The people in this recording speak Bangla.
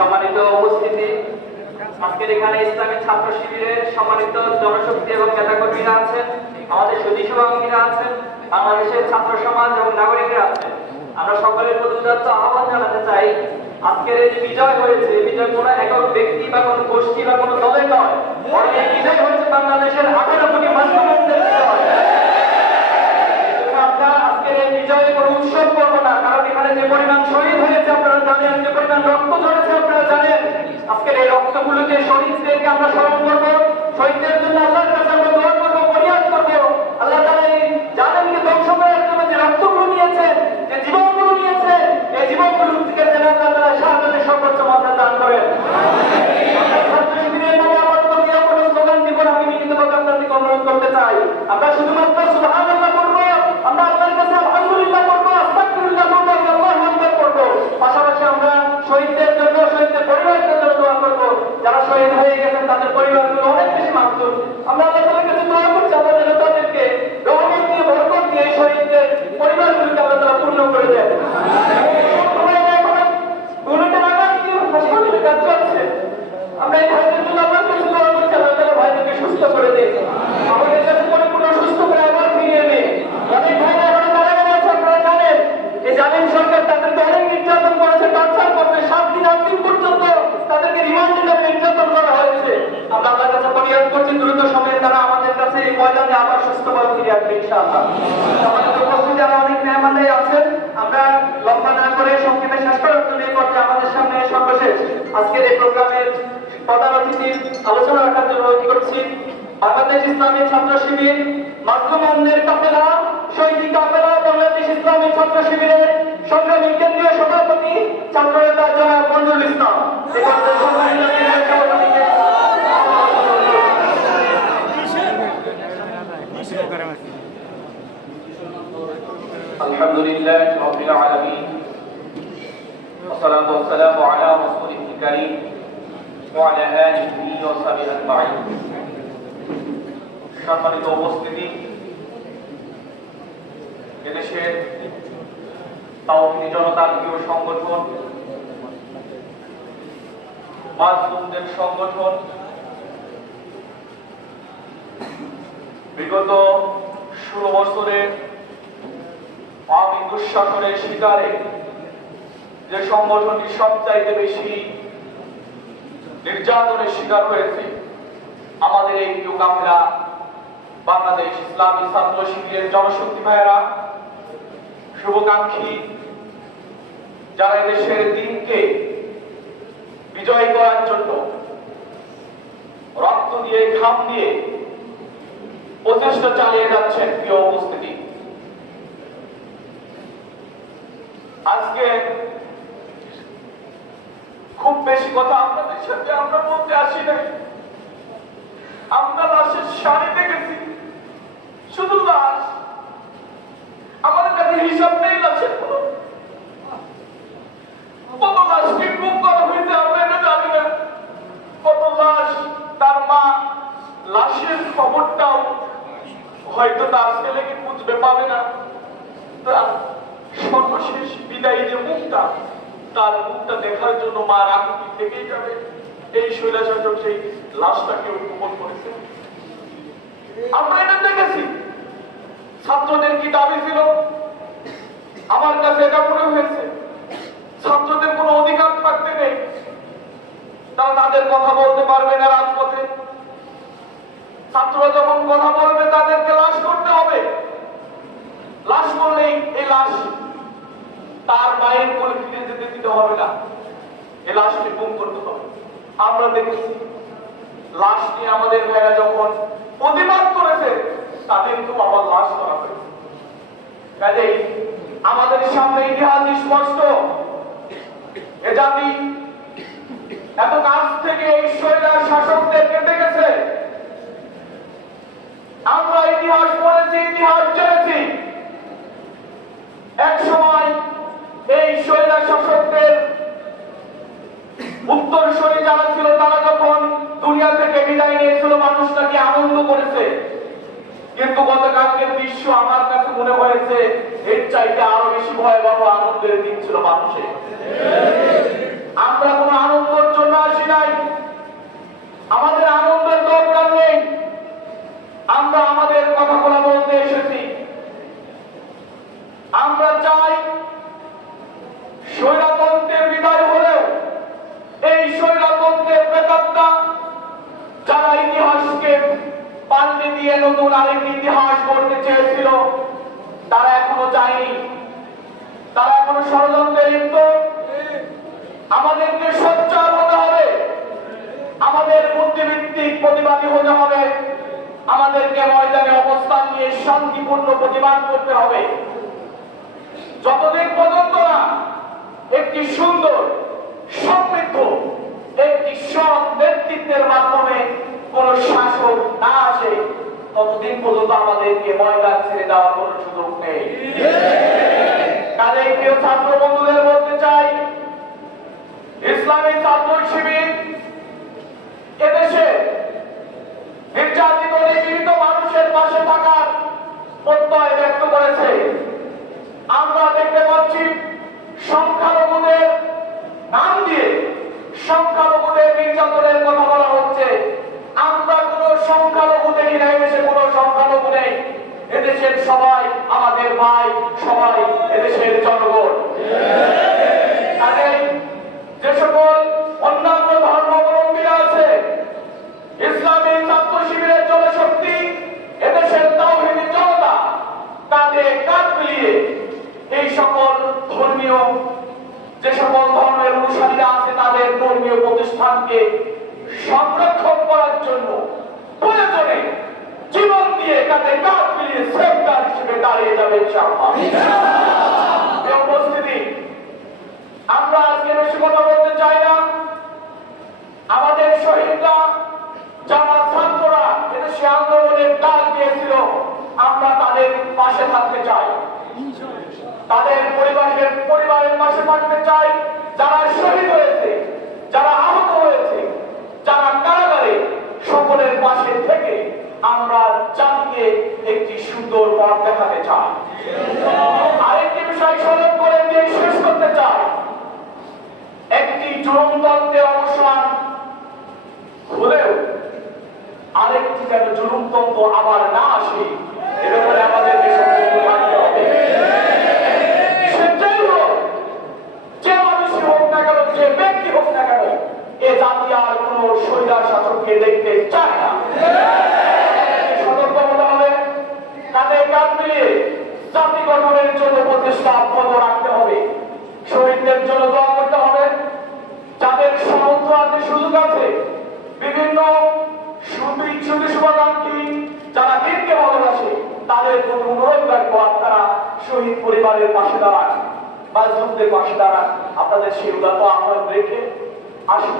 সম্মানিত উপস্থিতি, আজকের এখানে ইসলামী ছাত্র শিবিরের সম্মানিত জনশক্তি এবং নেতাকর্মীরা আছেন, আমাদের সুধী শুভাকাঙ্ক্ষীরা আছেন, বাংলাদেশের ছাত্র সমাজ এবং নাগরিকরা আছেন। আমরা সকলের প্রতি উদাত্ত আহ্বান জানাতে চাই, আজকের এই বিজয় হয়েছে, এই বিজয় কোনো একক ব্যক্তি বা কোনো গোষ্ঠী বা কোনো দলের নয়, বরং এই বিজয় হয়েছে বাংলাদেশের 18 কোটি মুসলমানদের বিজয়। আমরা আজকের এই বিজয়ে কোনো উৎসব করবো না, কারণ এখানে যে পরিমাণ শহীদ হয়েছে আপনারা জানেন, যে পরিমাণ রক্ত ঝরেছে আপনারা জানেন। আজকের এই রক্তগুলোকে, শহীদদেরকে আমরা স্মরণ করবো, শহীদদের জন্য আল্লাহর কাছে আমরা দোয়া করবো, ফরিয়াদ করবো। আল্লাহ তাআলা এই জালেমকে ধ্বংস করার জন্য যে রক্তগুলো নিয়েছেন, যে জীবনগুলো নিয়েছেন, এই জীবনগুলো থেকে যেন আল্লাহ তাআলা শাহাদাতের সর্বোচ্চ মর্যাদা দান করেন। অনুরোধ করতে চাই, আমরা শুধুমাত্র সুবহানাল্লাহ করবো, আমরা আল্লাহর কাছে আলহামদুলিল্লাহ করবো, আস্তাগফিরুল্লাহ করবো, আল্লাহু আকবার করবো। পাশাপাশি আমরা শহীদদের জন্য, শহীদদের পরিবারদের জন্য দোয়া করবো। যারা শহীদ হয়ে গেছেন তাদের পরিবারগুলো অনেক বেশি মাসুম। আমরা আল্লাহ তাআলার কাছে দোয়া করছি, আল্লাহ যেন তাদেরকে রহমত দিয়ে, বরকত দিয়ে শহীদদের পরিবারগুলোকে আল্লাহ তাআলা পূর্ণ করে দেন। আমরা এই ভাইদের জন্য আল্লাহর কাছে দোয়া করছি, আল্লাহ তাআলা ভাইদেরকে সুস্থ করে দেন, আমাদের কাছে পরিপূর্ণ সুস্থ করে আবার ফিরিয়ে দেন। অনেক ভাইরা এখন কারাগারে আছে, আপনারা জানেন এই জালিম সরকার তাদেরকে অনেক নির্যাতন করেছে, টর্চার করবে, 7 দিন 8 দিন পর্যন্ত তাদেরকে রিমান্ডে নেবে, নির্যাতন করা হয়েছে। আমরা আল্লাহর কাছে ফরিয়াদ করছি, দ্রুত সময়ে তারা আমাদের কাছে এই ময়দানে আবার সুস্থভাবে ফিরে আসবে ইনশাআল্লাহ। আমাদের উপস্থিত যারা অনেক মেহমানরাই আছেন, আমরা লম্বা না করে সংক্ষেপে শেষ করার জন্য এই পর্যায়ে আমাদের সামনে সর্বশেষ আজকের এই প্রোগ্রামের প্রধান অতিথির আলোচনা রাখার জন্য অনুরোধ করছি বাংলাদেশ ইসলামী ছাত্র শিবির মাজলুমদের কাফেলা, শহীদ কাফেলা বাংলাদেশ ইসলামী ছাত্র শিবিরের সংগ্রামী কেন্দ্রীয় সভাপতি ছাত্রনেতা জনাব মঞ্জুরুল ইসলাম। আলহামদুলিল্লাহ রাব্বিল আলামিন, ওয়াসসালাতু ওয়াসসালামু আলা রাসূলিল কারীম ওয়া আলা আলিহি ওয়া সাহবিহি আজমাইন। সম্মানিত উপস্থিতি, এদেশের তাওহীদি জনতান্ত্রিক সংগঠন, মাজলুমদের সংগঠন বিগত 16 বছরের আওয়ামী দুঃশাসনের শিকারে যে সংগঠনটি সবচাইতে বেশি নির্যাতনের শিকার হয়েছে, আমাদের এই প্রিয় কাফেলা বাংলাদেশ ইসলামী ছাত্র শিবিরের জনশক্তি ভাইয়েরা, শুভাকাঙ্ক্ষী, যারা দেশের দিনকে বিজয় করার জন্য রক্ত দিয়ে, ঘাম দিয়ে প্রচেষ্টা চালিয়ে যাচ্ছেন। প্রিয় উপস্থিতি, আজকে খুব বেশি কথা আপনাদের সাথে আমরা বলতে আসি নাই। আমরা লাশের সারি দেখেছি, শুধু লাশ, আমাদের কাছে হিসাব নেই লাশের। কত লাশকে গুম করা হয়েছে আমরা এটা জানি না। কত লাশ, তার মা লাশের খবরটাও হয়তো তার ছেলেকে বুঝবে পাবে না। সর্বশেষ বিদায়ী যে মুখটা, তার মুখটা দেখার জন্য মার আকুতি থেকেই যাবে। এই স্বৈরাচার সেই লাশটাকে গোপন করেছে, আমরা এটা দেখেছি। ছাত্রদের কি দাবি ছিল? আমার কাছে এটা মনে হয়েছে ছাত্রদের কোনো অধিকার থাকতে নেই, তারা তাদের কথা বলতে পারবে না রাজপথে। ছাত্ররা যখন কথা বলবে তাদেরকে লাশ করতে হবে। লাশ করলেই এই লাশ তার মায়ের কোলে ফিরে যেতে দিতে হবে না, এই লাশকে গুম করতে হবে। আমরা দেখেছি লাশ নিয়ে আমাদের ভাইরা যখন প্রতিবাদ করেছে, তাদেরকেও আবার লাশ করা হয়েছে। কাজেই আমাদের সামনে ইতিহাস স্পষ্ট, এ জাতি এত কাছ থেকে এই স্বৈরাচার শাসকদের কেটে গেছে। আমরা ইতিহাস পড়েছি, ইতিহাস জেনেছি। এক সময় এই স্বৈরাচার শাসকদের উত্তরসূরি যারা ছিল, তারা যখন দুনিয়া থেকে বিদায় নিয়েছিল, মানুষটাকে আনন্দ করেছে। কিন্তু গতকালকের দৃশ্য আমার কাছে মনে হয়েছে এর চাইতে আরো বেশি ভয়াবহ আনন্দের দিন ছিল মানুষের। আমরা কোনো আনন্দ মাটি দিয়ে নতুন আরেকটি ইতিহাস গড়তে চেয়েছিল, তারা এখনো যায়নি। তারা এখনো ষড়যন্ত্রে লিপ্ত। আমাদেরকে সোচ্চার হতে হবে, আমাদের বুদ্ধিভিত্তিক প্রতিবাদী হতে হবে, আমাদেরকে ময়দানে অবস্থান নিয়ে শান্তিপূর্ণ প্রতিবাদ করতে হবে। যতদিন পর্যন্ত না একটি সুন্দর সমৃদ্ধ একটি সৎ নেতৃত্বের মাধ্যমে কোন শাসক না আসে, ততদিন পর্যন্ত আমাদেরকে ময়দান ছেড়ে দেওয়ার কোন সুযোগ নেই। কাজেই প্রিয় ছাত্র বন্ধুদের বলতে চাই, ইসলামী ছাত্র শিবির এদেশে নির্যাতিত নিপীড়িত মানুষের পাশে থাকার প্রত্যয় ব্যক্ত করেছে। আমরা দেখতে পাচ্ছি সংখ্যালঘুদের নাম দিয়ে সংখ্যালঘুদের নির্যাতনের কথা বলা হচ্ছে। আমরা কোন সংখ্যালঘু দেখি না, এদেশে কোন সংখ্যালঘু নেই। এদেশের সবাই আমাদের ভাই, সবাই এদেশের জনগণ। কাজেই যে সকল অন্যান্য ধর্মাবলম্বীরা আছে, ইসলামী ছাত্র শিবিরের জনশক্তি, এদেশের তাওহীদি জনতা কাঁধে কাঁধ মিলিয়ে এই সকল ধর্মীয় যে সকল ধর্মের অনুসারীরা আছে তাদের ধর্মীয় প্রতিষ্ঠানকে সংরক্ষণ করার জন্য প্রয়োজনে জীবন দিয়ে কাঁধে কাঁধ মিলিয়ে সেফগার্ড হিসেবে দাঁড়িয়ে যাবে ইনশাআল্লাহ। এই উপস্থিতি, আমরা আজকে বেশি কথা বলতে চাই না। আমাদের শহীদরা, যারা ছাত্ররা এদেশে আন্দোলনের ডাক দিয়েছিল, আমরা তাদের পাশে থাকতে চাই, তাদের পরিবারের পাশে থাকতে চাই। যারা শহীদ হয়েছে, যারা আহত হয়েছে, যারা কারাগারে, সকলের পাশে থেকে আমরা জাতিকে একটি সুন্দর পথ দেখাতে চাই। আরেকটি বিষয় স্মরণ করে দিয়ে শেষ করতে চাই, একটি জুলুমতন্ত্রের অবসান হলেও আরেকটি যেন জুলুমতন্ত্র আবার না আসে, এ ব্যাপারে আমাদেরকে সতর্ক থাকতে হবে। সেটাই হোক, যে মানুষই হোক না কেন, যে ব্যক্তি হোক না কেন, এ জাতি আর কোন স্বৈরাচার শাসককে দেখতে চায় না। সতর্ক হতে হবে, কাঁধে কাঁধ মিলিয়ে জাতি গঠনের জন্য প্রচেষ্টা অব্যাহত রাখতে হবে। শহীদদের জন্য দোয়া করতে হবে। যাদের সামর্থ্য আছে, সুযোগ আছে, বিভিন্ন শুভাকাঙ্ক্ষী যারা দিনকে ভালোবাসে, তাদের প্রতি অনুরোধ রাখবো, আপনারা শহীদ পরিবারের পাশে দাঁড়ান, মাজলুমদের পাশে দাঁড়ান। আপনাদের সেই উদাত্ত আহ্বান রেখে আসুন।